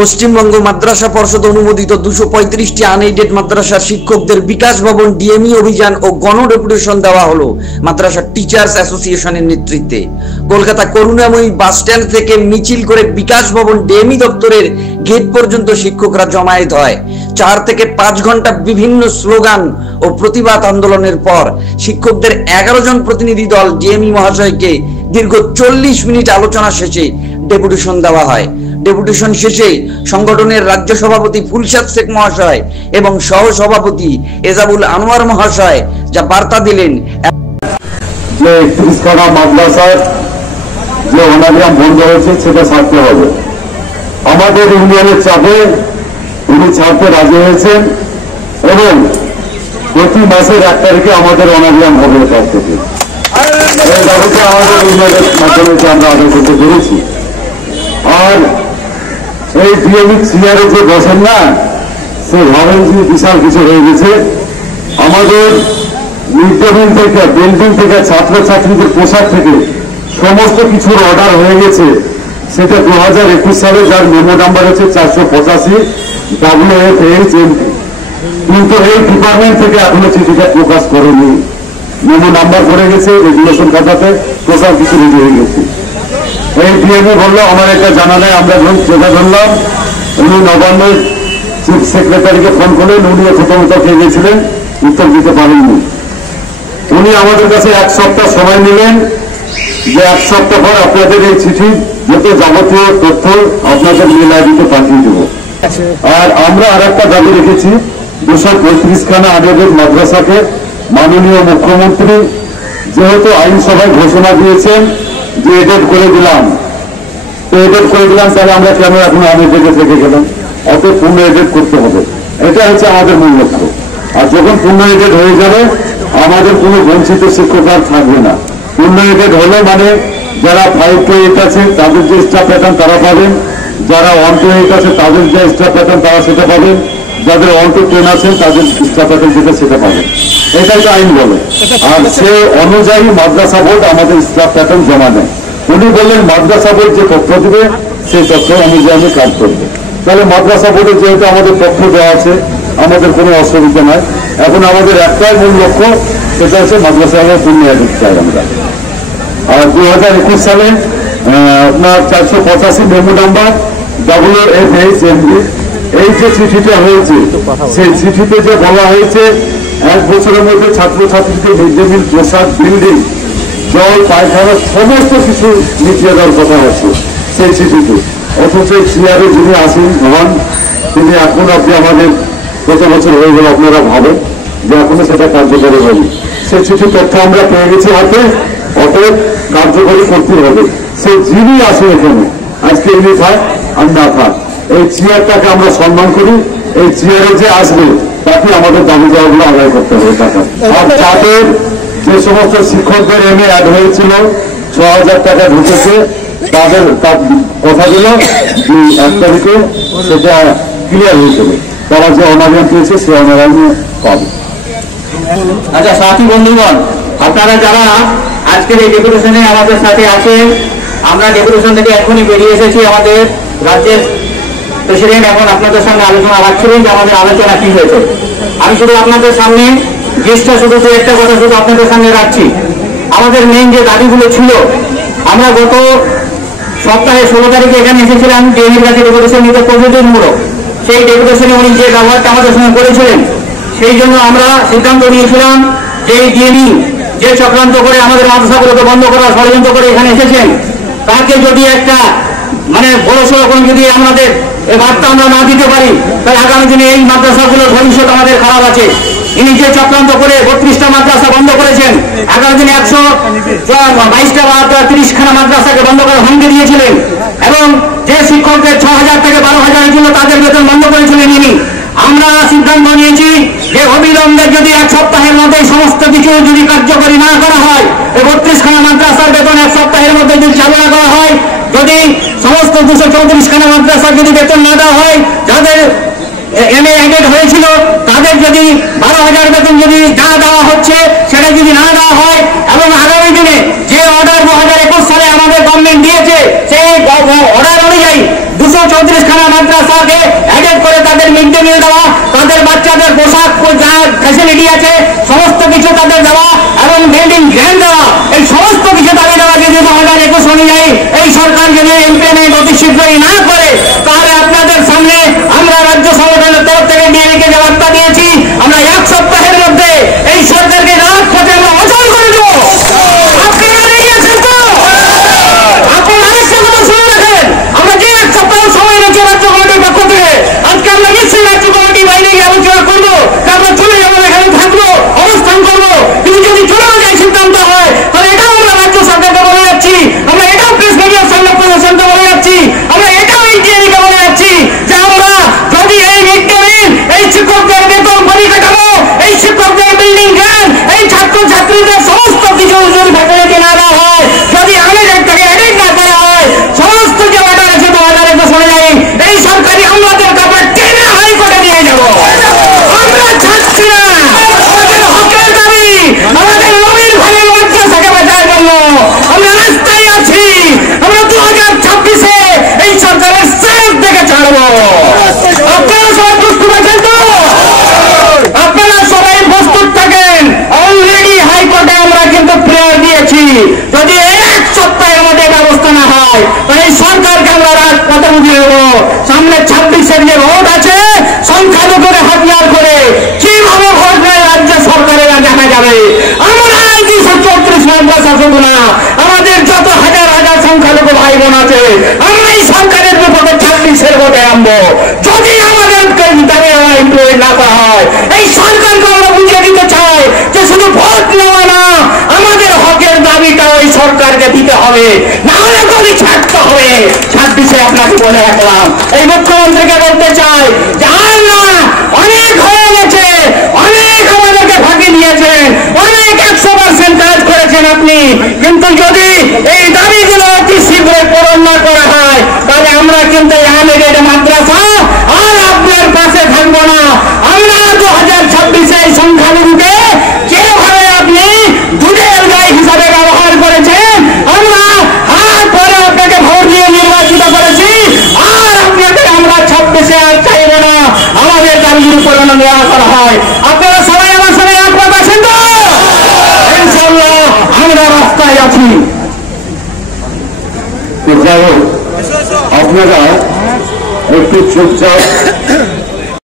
পশ্চিমবঙ্গ মাদ্রাসা পর্ষদ অনুমোদিত 235টি আনএইডেড মাদ্রাসার শিক্ষকদের বিকাশ ভবন ডিএমই অভিযান ও গণডেপুটেশন দেওয়া হলো মাদ্রাসা টিচার্স অ্যাসোসিয়েশনের নেতৃত্বে। কলকাতা করুণাময়ী বাস স্ট্যান্ড থেকে মিছিল করে বিকাশ ভবন ডিএমই দপ্তরের গেট পর্যন্ত শিক্ষকরা জমায়েত হয়। 4 থেকে 5 ঘন্টা বিভিন্ন স্লোগান ও প্রতিবাদ আন্দোলনের পর শিক্ষকদের 11 জন প্রতিনিধি দল ডিএমই মহাশয়কে দীর্ঘ 40 মিনিট আলোচনা শেষে ডেপুটেশন দেওয়া হয়। ডেপুটেশন শেষে সংগঠনের রাজ্য সভাপতি ফুলশাদ শেখ মহাশয় এবং সহ সভাপতি এজাবুল আনোয়ার মহাশয় যা বার্তা দিলেন যে 30খানা মাদ্রাসার যে অনারিয়াম বন্ধ হয়েছে সেটা ছাড়তে হবে। আমাদের ইউনিয়নের চাপে উনি ছাড়তে রাজি হয়েছেন এবং প্রতি মাসের 1 তারিখে আমাদের অনারিয়াম হবে এখান থেকে। এই দাবিটা আমাদের ইউনিয়নের মাধ্যমে আমরা আদায় করতে পেরেছি। আর এই ডিএমই চেয়ারে যে বসেন না, সে ভাবেন যে বিশাল কিছু হয়ে গেছে। আমাদের মিড ডে মিল থেকে, বিল্ডিং থেকে, ছাত্রছাত্রীদের পোশাক থেকে সমস্ত কিছুর অর্ডার হয়ে গেছে। সেটা 2021 সালে, যার মেমো নাম্বার হচ্ছে 485 WFHMP, কিন্তু এই ডিপার্টমেন্ট থেকে এখনো চিঠিটা প্রকাশ করেনি। মেমো নাম্বার পড়ে গেছে, রেগুলেশন খাতাতে প্রচার কিছু রেডি হয়ে গেছে। এই ডিএমও বললো আমার এটা জানা নেই। আমরা যখন চেষ্টা করলাম, উনি নবান্নের চিফ সেক্রেটারিকে ফোন করলেন, উনি প্রথমত পেয়ে গেছিলেন, উত্তর দিতে পারেননি। উনি আমাদের কাছে 1 সপ্তাহ সময় নিলেন যে 1 সপ্তাহ পর আপনাদের এই চিঠি যত যাবতীয় তথ্য আপনাদের মেল আইডিতে পাঠিয়ে দেব। আর আমরা আর একটা দাবি রেখেছি, 235খানা আনএইডেড মাদ্রাসাকে মাননীয় মুখ্যমন্ত্রী যেহেতু আইনসভায় ঘোষণা দিয়েছেন যে এডেড করে দিলাম, তো এডেড করে দিলাম, তাহলে আমরা কেন এখন আনএডেডে থেকে গেলাম? অত পূর্ণ এডেড করতে হবে, এটা হচ্ছে আমাদের মূল লক্ষ্য। আর যখন পূর্ণ এডেড হয়ে যাবে, আমাদের কোনো বঞ্চিত শিক্ষক আর থাকবে না। পূর্ণ এডেড হলে মানে যারা 5 to 8 আছে তাদের যে স্টাফ প্যাটার্ন তারা পাবেন, যারা 1 to 8 আছে তাদের যে স্টাফ প্যাটার্ন তারা সেটা পাবেন, যাদের 1 to 10 আছেন তাদের স্টাফ প্যাটার্ন যেটা সেটা পাবেন। এটাই তো আইন বলে। আর সে অনুযায়ী মাদ্রাসা বোর্ড আমাদের স্টাফ প্যাটার্ন জমা নেয়। উনি বললেন মাদ্রাসা বোর্ড যে তথ্য দেবে সেই তথ্য অনুযায়ী আমি কাজ করবো। তাহলে মাদ্রাসা বোর্ডে যেহেতু আমাদের তথ্য দেওয়া আছে, আমাদের কোনো অসুবিধা নাই। এখন আমাদের একটাই মূল লক্ষ্য, সেটা হচ্ছে মাদ্রাসা পূর্ণ এডেড চাই আমরা। আর 2021 সালে আপনার 485 মেমো নাম্বার WFHMP, এই যে চিঠিটা হয়েছে, সেই চিঠিতে যে বলা হয়েছে 1 বছরের মধ্যে ছাত্রছাত্রীদের মিড ডে মিল, পোশাক, বিল্ডিং, জল, পায়খানা সমস্ত কিছু মিটিয়ে দেওয়ার কথা হচ্ছে সেই চিঠিতে। অথচ চেয়ারে যিনি আসেন হন, তিনি এখন আপনি আমাদের কত বছর হয়ে গেল আপনারা ভাবেন যে এখনো সেটা কার্যকরী হয়নি। সেই চিঠির তথ্য আমরা পেয়ে গেছি হাতে, অতএব কার্যকরী করতে হবে। সে যিনি আসে এখানে, আজকে ইনি থাক আর না থাক, এই চেয়ারটাকে আমরা সম্মান করি। এই চেয়ারে যে আসবে তাকে আমাদের দাবি দেওয়াগুলো আদায় করতে হবে টাকা। আর তাদের যে সমস্ত শিক্ষকদের এমএ অ্যাড হয়েছিল 6000 টাকা ঢুকেছে, তাদের কথা দিল যে 1 তারিখে সেটা ক্লিয়ার হয়ে যাবে। তারা যে অনারিয়াম পেয়েছে সে অনারিয়াম পাবে। আচ্ছা সাথী বন্ধুগণ, আপনারা যারা আজকের এই ডেপুটেশনে আমাদের সাথে আছেন, আমরা ডেপুটেশন থেকে এখনই বেরিয়ে এসেছি। আমাদের রাজ্যের প্রেসিডেন্ট এখন আপনাদের সামনে আলোচনা রাখছিলেন যে আমাদের আলোচনা কি হয়েছে। আমি শুধু আপনাদের সামনে জিনিসটা শুধু একটা কথা শুধু আপনাদের সামনে রাখছি। আমাদের মেইন যে দাবিগুলো ছিল, আমরা গত সপ্তাহে 16 তারিখে এখানে এসেছিলাম ডিএমির কাছে ডেপুটেশন নিতে প্রয়োজনমূলক। সেই ডেপুটেশনে উনি যে ব্যবহারটা আমাদের সঙ্গে করেছিলেন, সেই জন্য আমরা সিদ্ধান্ত নিয়েছিলাম যে এই ডিএমি যে চক্রান্ত করে আমাদের মাদ্রাসাগুলোকে বন্ধ করার ষড়যন্ত্র করে এখানে এসেছেন, তাকে যদি একটা বড়সড় কোনো যদি আমাদের এই বার্তা আমরা না দিতে পারি, তাহলে আগামী দিনে এই মাদ্রাসাগুলোর ভবিষ্যৎ আমাদের খারাপ আছে। ইনি যে চক্রান্ত করে 32টা মাদ্রাসা বন্ধ করেছেন, আগামী দিনে 122টা বা 30খানা মাদ্রাসাকে বন্ধ করে হুমকি দিয়েছিলেন, এবং যে শিক্ষকদের 6000 থেকে 12000 জন্য তাদের বেতন বন্ধ করেছিলেন ইনি। আমরা সিদ্ধান্ত নিয়েছি যে অবিলম্বে যদি 1 সপ্তাহের মধ্যে সমস্ত কিছু যদি কার্যকরী না করা হয়, এই 32খানা মাদ্রাসার বেতন 1 সপ্তাহের মধ্যে যদি চালু না করা হয়, যদি সমস্ত 234খানা মাদ্রাসার যদি বেতন না দেওয়া হয়, যাদের এমএ অ্যাডেড হয়েছিল তাদের যদি 12000 বেতন যদি যা দেওয়া হচ্ছে সেটা যদি না দেওয়া হয়, এবং আগামী দিনে যে অর্ডার 2021 সালে আমাদের গভর্নমেন্ট দিয়েছে সেই অর্ডার অনুযায়ী 234 খানা মাদ্রাসাকে অ্যাডেড করে তাদের মিড ডে মিল দেওয়া, তাদের বাচ্চাদের পোশাক যা ফ্যাসিলিটি আছে সমস্ত কিছু তাদের দেওয়া এবং বিল্ডিং গ্র্যান্ড দেওয়া, এই সমস্ত কিছু দাবি দেওয়া যদি 2021 অনুযায়ী এই সরকার যদি ইমপ্লিমেন্ট অতি শীঘ্রই না করে, তাহলে আপনাদের সামনে আমরা রাজ্য সংগঠনের তরফ থেকে ডিএমকে যে বার্তা দিয়েছি, আমরা 1 সপ্তাহের মধ্যে এই সরকারকে রাজপথে আমরা অচল করে দেব। আপনারা রেডি আছেন তো? আপনারা আরেকটা কথা শুনে রাখেন, আমরা যে 1 সপ্তাহ সময় রেখে রাজ্য কমিটির পক্ষ থেকে আজকে আমরা নিশ্চয়ই রাজ্য কমিটির বাইরে গিয়ে আলোচনা করবো, আমরা চলে যাবো, এখানে থাকবো, অবস্থান করবো। কিন্তু যদি চলেও যায় সিদ্ধান্ত হয়, তাহলে এটাও আমরা রাজ্য সরকারকে বলে যাচ্ছি, আমরা এটাও প্রেস মিডিয়ার সামনে প্রশাসনকে বলে যাচ্ছি, আমরা এটাও এই ডিএমকে বলে যাচ্ছি যে আমরা যদি এই মিড ডে মিল, এই শিক্ষকদের বেতন পরিকাঠামো, এই শিক্ষকদের বিল্ডিং গ্র্যান্ড, এই ছাত্র ছাত্রীদের সমস্ত কিছু ফ্যাসিলিটি না দেওয়া হয়, যদি আমেরিকার থেকে এডিট না করা হয়, সমস্ত যে অর্ডার আছে 2021 অনুযায়ী এই সরকারি আমলাদের কাপড় টেনে হাইকোর্টে নিয়ে যাবো। আমরা ছাড়ছি না, আমাদের হকের দাবি, আমাদের নবীর ভাইয়ের মাদ্রাসাকে বাঁচার জন্য আমরা রাস্তায় আছি। আমরা 2026-এ এই সরকারের শেষ দেখে ছাড়বো। আপনারা সবাই প্রস্তুত আছেন তো? আপনারা সবাই প্রস্তুত থাকেন। অলরেডি হাইকোর্টে আমরা কিন্তু প্রেয়ার দিয়েছি, যদি 1 সপ্তাহের মধ্যে ব্যবস্থা না হয় তাহলে এই সরকারকে আমরা রাজপথে উঠিয়ে দেবো। সামনে 26-এর যে ভোট আছে, সংখ্যালঘুকে হাতিয়ার করে কিভাবে ভোট নেয় রাজ্য সরকারেরা দেখা যাবে। আমরা এই 234 মাদ্রাসা শুধু না, আমাদের যত হাজার হাজার সংখ্যালঘু ভাই বোন আছে, আমরা এই সরকারের বিপক্ষে 26-এর ভোটে নামবো। যদি আমাদের ইমপ্লিমেন্ট না করা হয়, এই সরকারকে আমরা বুঝিয়ে দিতে চাই যে শুধু ভোট নেওয়া না, আমাদের হকের দাবিটাও এই সরকারকে দিতে হবে, না হলে গদি ছাড়তে হবে। 26-এ আপনাকে বলে রাখলাম। এই মুখ্যমন্ত্রীকে বলতে চাই যে আর না, অনেক হয়ে গেছে, অনেক আমাদেরকে ফাঁকি দিয়েছেন, অনেক 100% কাজ করেছেন আপনি, কিন্তু যদি এই দাবিগুলো অতি শীঘ্রই পূরণ না করা হয়, তাহলে আমরা কিন্তু আমেরিকার মাদ্রাসা আর আপনার পাশে থাকবো না। আমরা 2026-এ এই সংখ্যালঘুকে যেভাবে আপনি দুধের গাই হিসাবে ব্যবহার করেছেন, আমরা হাত পরে আপনাকে ভোট দিয়ে নির্বাচিত করেছি, আর আপনাকে আমরা 26-এ আর চাইব না আমাদের দাবির উপর নেওয়া করা হয়। আপনারা সবাই আমার সঙ্গে একমত আছেন তো? ইনশাআল্লাহ আমরা রাস্তায় আছি। যাই হোক, আপনারা একটু চুপচাপ